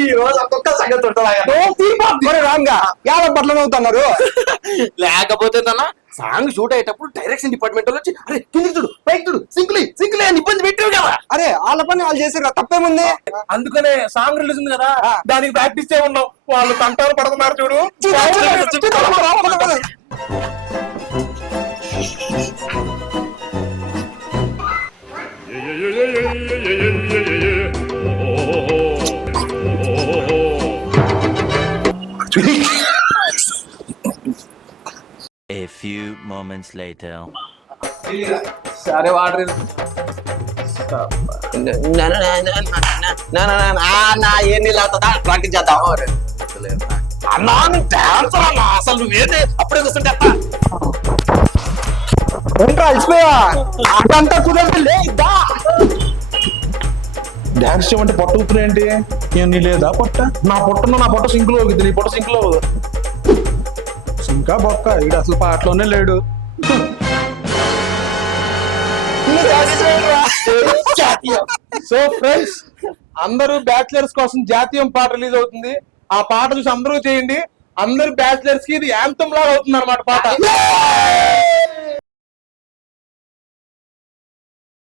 ఈ రోజు ఒక్కొక్క సంగతి ఉంటుంది రాంగా యాభై బట్టలు అవుతున్నారు. లేకపోతే తన సాంగ్ షూట్ అయ్యేటప్పుడు డైరెక్షన్ డిపార్ట్మెంట్ వచ్చి అరే కిందికి చూడు పైకి చూడు సింకులే అని ఇబ్బంది పెట్టారు కదా. అరే వాళ్ళ పని వాళ్ళు చేసారు, తప్పేముంది? అందుకనే సాంగ్ రిలీజ్ ఉంది కదా, దానికి ప్రాక్టీస్ చే ఉన్నాం. వాళ్ళు తంటాలు పడుతున్నారు చూడు. A few moments later. సరే వాటర్ ఏ నీళ్ళు అవుతుందా ప్రాక్టీస్ చేద్దాం అన్నా డాన్స్ అన్నా అసలు నువ్వేదే అప్పుడే కూర్చుంటే ఏంట్రా అలసిపోయా? ఆటంతా కుదరదు లేదా? డాన్స్ చేయమంటే పొట్ట ఊపిరి ఏంటి? ఏం నీ లేదా పొట్ట? నా పొట్ట సింకులో ಹೋಗಿద్ది, నీ పొట్ట సింకులో ఇంకా బొక్క. ఈడు అసలు పాటలోనే లేడు. సో ఫ్రెండ్స్, అందరూ బ్యాచిలర్స్ కోసం జాతీయం పాట రిలీజ్ అవుతుంది. ఆ పాట చూసి అందరూ చేయండి. అందరు బ్యాచిలర్స్ కి ఇది యాంథమ్ లాగా అవుతుంది అన్నమాట పాట.